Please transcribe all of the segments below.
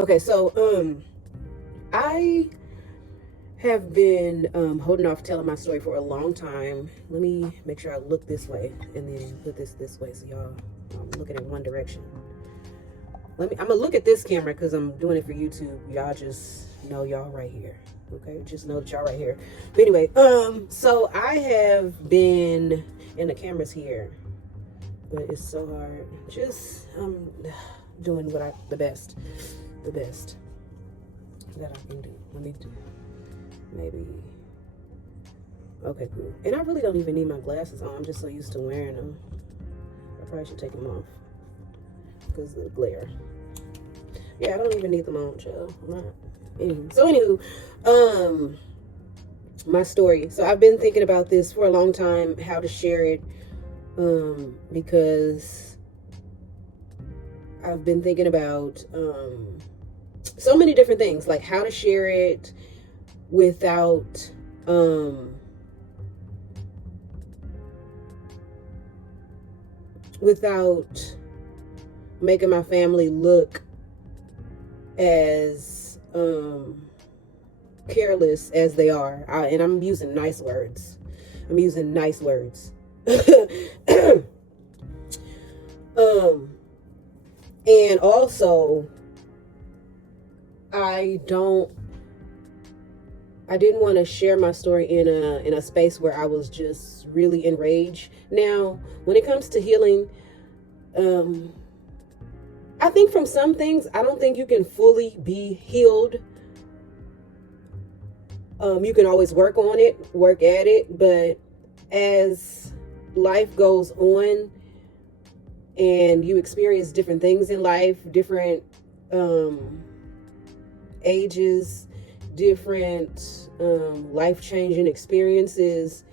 Okay, so I have been holding off telling my story for a long time. Let me make sure I look this way and then put this way so y'all I'm looking in one direction. I'm gonna look at this camera because I'm doing it for YouTube. Y'all just know y'all right here. Okay, just know that y'all right here. But anyway, so I have been, and the camera's here, but it's so hard. Just doing the best that I can do. Let me do maybe. Okay, cool. And I really don't even need my glasses on. I'm just so used to wearing them. I probably should take them off because of the glare. Yeah, I don't even need them on, chill. So anywho, my story. So I've been thinking about this for a long time, how to share it, because I've been thinking about so many different things, like how to share it without without making my family look as careless as they are. And I'm using nice words. I'm using nice words. And also I didn't want to share my story in a space where I was just really enraged. Now, when it comes to healing, I think from some things, I don't think you can fully be healed. You can always work on it, work at it, but as life goes on and you experience different things in life, different ages, different life-changing experiences.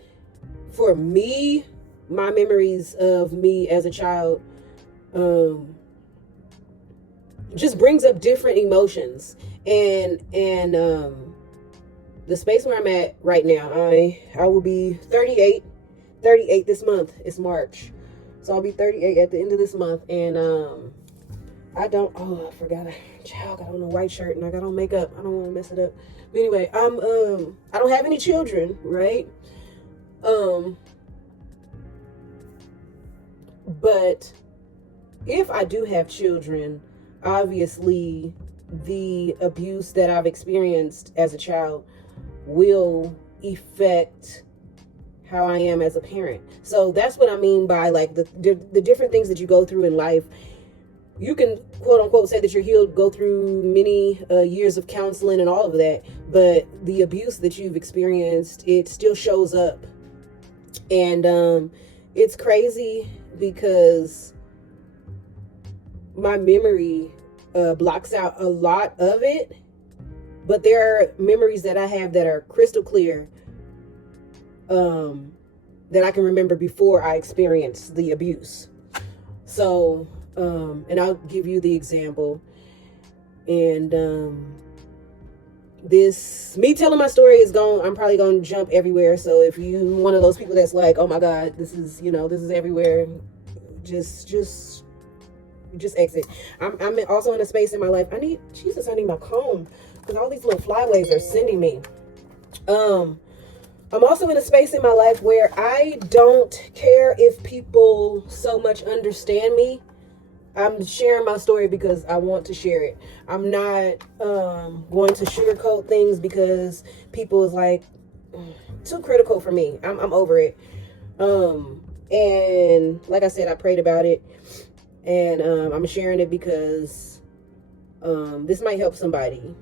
For me, my memories of me as a child just brings up different emotions, and the space where I'm at right now, I will be 38 this month. It's March, so I'll be 38 at the end of this month. And I forgot, child, got on a white shirt and I got on makeup. I don't want to mess it up. But anyway, I don't have any children, right? But if I do have children, obviously the abuse that I've experienced as a child will affect how I am as a parent. So that's what I mean by like the different things that you go through in life. You can quote unquote say that you're healed, go through many years of counseling and all of that, but the abuse that you've experienced, it still shows up. And it's crazy because my memory blocks out a lot of it, but there are memories that I have that are crystal clear, that I can remember before I experienced the abuse. So, and I'll give you the example. And me telling my story I'm probably going to jump everywhere. So if you one of those people that's like, oh my God, this is everywhere, just exit. I'm also in a space in my life. I need my comb because all these little flyways are sending me. I'm also in a space in my life where I don't care if people so much understand me. I'm sharing my story because I want to share it. I'm not going to sugarcoat things because people is like too critical for me. I'm over it. And like I said, I prayed about it, and I'm sharing it because this might help somebody.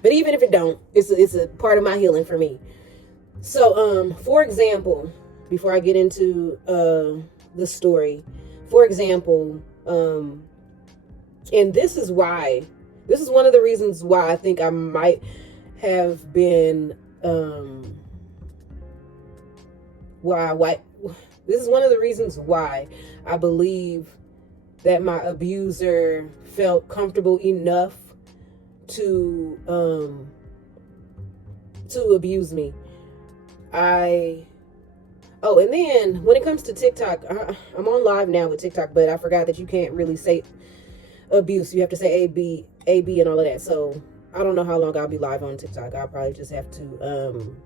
But even if it don't, it's a part of my healing for me. So, for example, before I get into the story, for example, and this is one of the reasons why I think I might have been, this is one of the reasons why I believe that my abuser felt comfortable enough to abuse me. And then when it comes to TikTok, I'm on live now with TikTok, but I forgot that you can't really say abuse. You have to say AB, and all of that. So I don't know how long I'll be live on TikTok. I'll probably just have to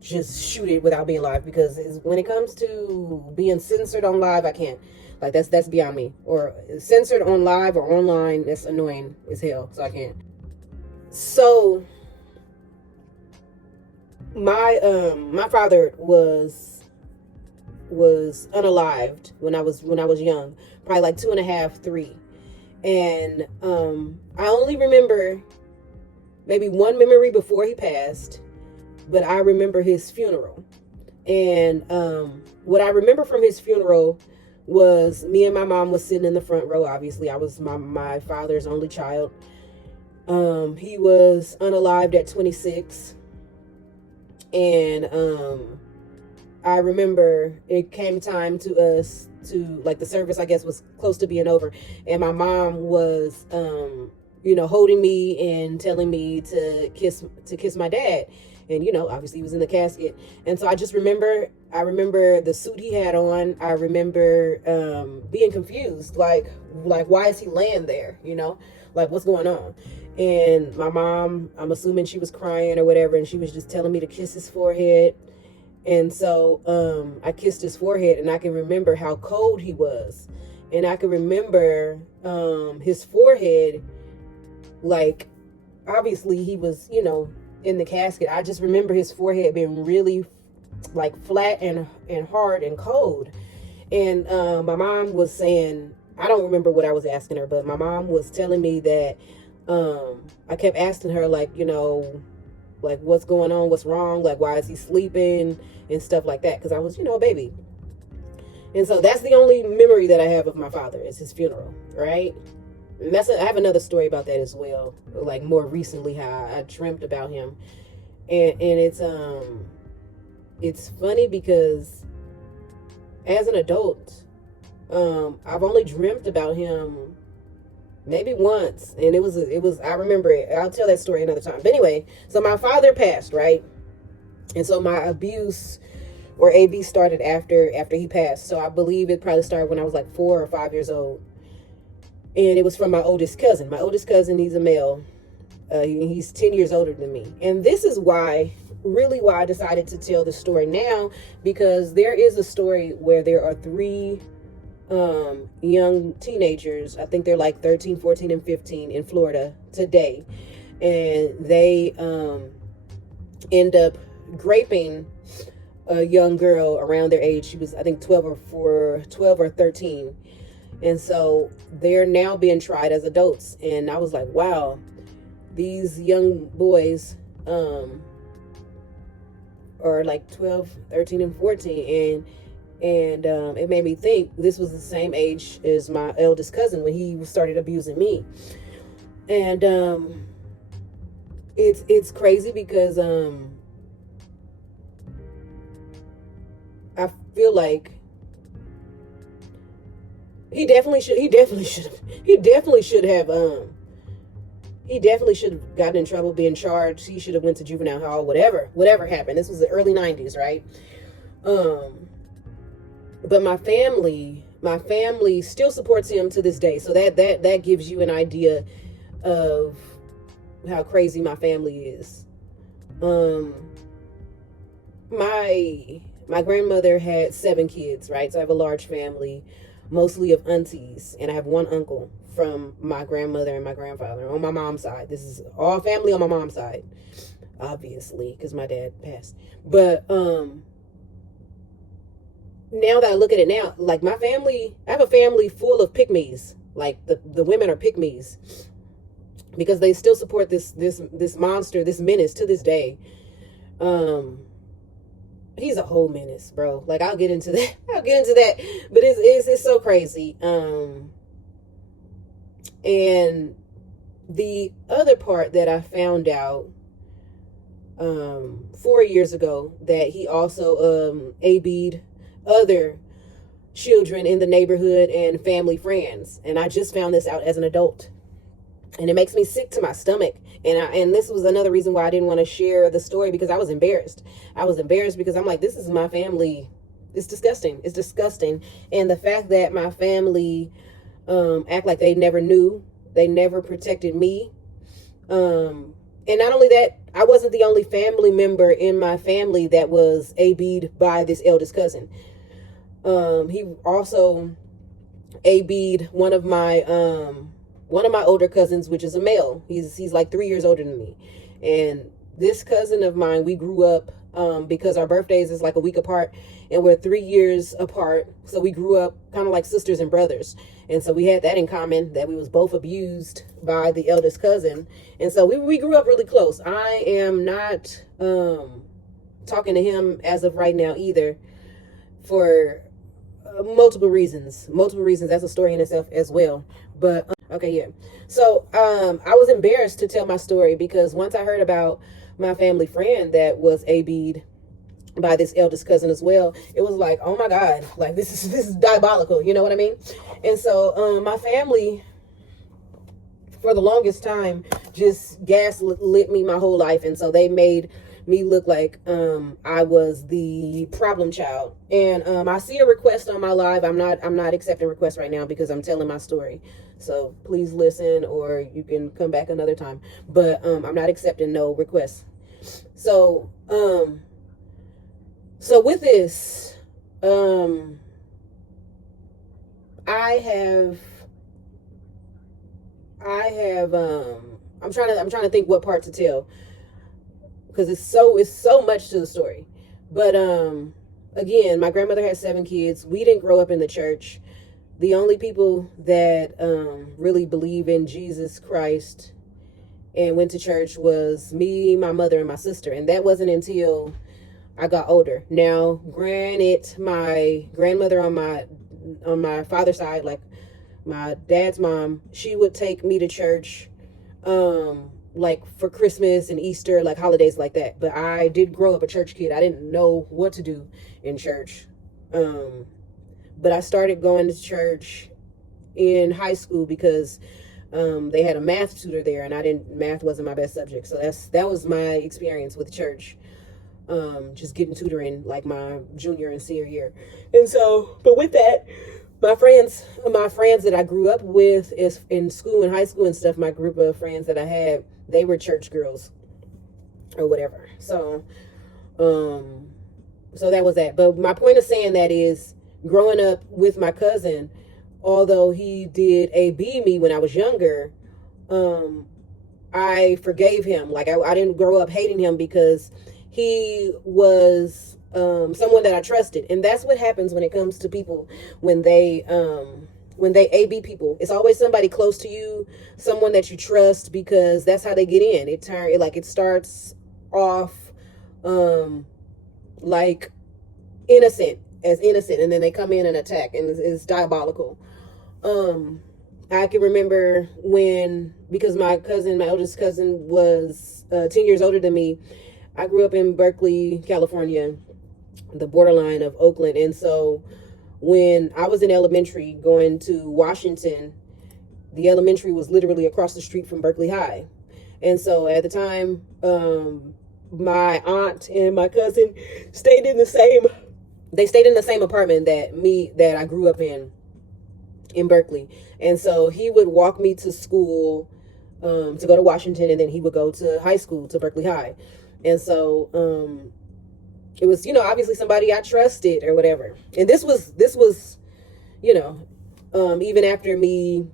just shoot it without being live, because when it comes to being censored on live, I can't. Like, that's beyond me. Or censored on live or online, that's annoying as hell. So I can't. So my father was unalived when I was young, probably like 2.5, 3. And I only remember maybe one memory before he passed, but I remember his funeral. And what I remember from his funeral was me and my mom was sitting in the front row. Obviously, I was my father's only child. He was unalived at 26. And I remember it came time to us to, like, the service, I guess, was close to being over. And my mom was, holding me and telling me to kiss my dad. And, obviously he was in the casket. And so I remember the suit he had on. I remember being confused, like why is he laying there? Like, what's going on? And my mom, I'm assuming she was crying or whatever, and she was just telling me to kiss his forehead. And so I kissed his forehead, and I can remember how cold he was. And I can remember his forehead, like, obviously he was, in the casket. I just remember his forehead being really, like, flat and hard and cold. And my mom was saying, I don't remember what I was asking her, but my mom was telling me that I kept asking her, like, like, what's going on? What's wrong? Like, why is he sleeping? And stuff like that. Because I was, a baby. And so that's the only memory that I have of my father, is his funeral, right? And I have another story about that as well. Like, more recently, how I dreamt about him. And it's funny because as an adult, I've only dreamt about him maybe once, and it was I remember it. I'll tell that story another time. But anyway, so my father passed, right? And so my abuse, or AB, started after he passed. So I believe it probably started when I was like 4 or 5 years old. And it was from my oldest cousin. My oldest cousin, he's a male. He's 10 years older than me. And this is why I decided to tell the story now, because there is a story where there are 3 young teenagers. I think they're like 13, 14, and 15 in Florida today. And they end up raping a young girl around their age. She was, I think, 12 or 13. And so they're now being tried as adults. And I was like, wow, these young boys are like 12, 13, and 14. And it made me think this was the same age as my eldest cousin when he started abusing me. And it's crazy because I feel like he definitely should have gotten in trouble, being charged. He should have went to juvenile hall, whatever happened. This was the early 90s, right? But my family still supports him to this day. So that gives you an idea of how crazy my family is. My grandmother had 7 kids, right? So I have a large family, mostly of aunties, and I have 1 uncle from my grandmother and my grandfather on my mom's side. This is all family on my mom's side, obviously, because my dad passed. But now that I look at it now, like, my family, I have a family full of pygmies. Like, the women are pygmies, because they still support this monster, this menace to this day. He's a whole menace, bro. Like, I'll get into that. But it's so crazy. And the other part that I found out 4 years ago, that he also AB'd other children in the neighborhood and family friends. And I just found this out as an adult. And it makes me sick to my stomach. And this was another reason why I didn't want to share the story, because I was embarrassed. Because I'm like, this is my family. It's disgusting. And the fact that my family act like they never knew. They never protected me. And not only that, I wasn't the only family member in my family that was AB'd by this eldest cousin. He also AB'd one of my older cousins, which is a male. He's like 3 years older than me. And this cousin of mine, we grew up because our birthdays is like a week apart, and we're 3 years apart. So we grew up kind of like sisters and brothers. And so we had that in common, that we was both abused by the eldest cousin. And so we grew up really close. I am not talking to him as of right now either, for multiple reasons. That's a story in itself as well. But okay, yeah. So I was embarrassed to tell my story, because once I heard about my family friend that was AB'd by this eldest cousin as well, it was like, oh my God, like this is diabolical, you know what I mean? And so my family, for the longest time, just gaslit me my whole life. And so they made me look like I was the problem child. And I see a request on my live. I'm not accepting requests right now because I'm telling my story. So please listen, or you can come back another time. But I'm not accepting no requests. So so with this, I have I'm trying to think what part to tell, because it's so much to the story. But again, my grandmother had 7 kids. We didn't grow up in the church. The only people that really believe in Jesus Christ and went to church was me, my mother, and my sister. And that wasn't until I got older. Now, granted, my grandmother on my father's side, like my dad's mom, she would take me to church like for Christmas and Easter, like holidays like that. But I did grow up a church kid. I didn't know what to do in church. But I started going to church in high school because they had a math tutor there, and math wasn't my best subject. So that was my experience with church. Just getting tutoring like my junior and senior year. And so, but with that, my friends that I grew up with is in school and high school and stuff, my group of friends that I had, they were church girls or whatever. So, so that was that. But my point of saying that is, growing up with my cousin, although he did AB me when I was younger, I forgave him. Like I didn't grow up hating him, because he was someone that I trusted. And that's what happens when it comes to people when they AB people. It's always somebody close to you, someone that you trust, because that's how they get in. It starts off like innocent, and then they come in and attack, and it's diabolical. I can remember because my eldest cousin was 10 years older than me. I grew up in Berkeley, California, the borderline of Oakland. And so when I was in elementary going to Washington, the elementary was literally across the street from Berkeley High. And so at the time, my aunt and my cousin stayed in the same apartment that I grew up in Berkeley. And so he would walk me to school to go to Washington, and then he would go to high school, to Berkeley High. And so it was, obviously somebody I trusted or whatever. And this was even after me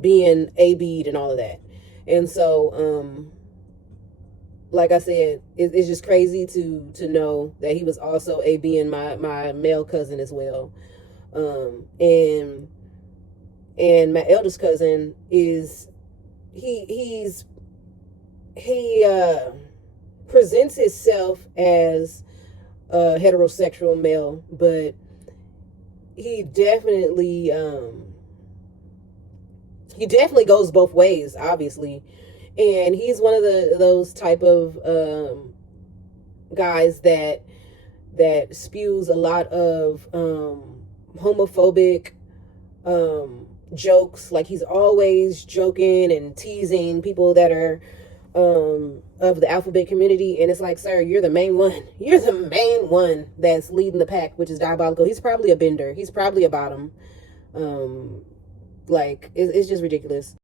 being AB'd and all of that. And so like I said, it's just crazy to know that he was also AB'ing my male cousin as well. And my eldest cousin is he presents himself as a heterosexual male, but he definitely goes both ways, obviously. And he's one of those type of guys that spews a lot of homophobic jokes. Like, he's always joking and teasing people that are of the alphabet community. And it's like, sir, you're the main one that's leading the pack, which is diabolical. He's probably a bender. He's probably a bottom. Like, it's just ridiculous.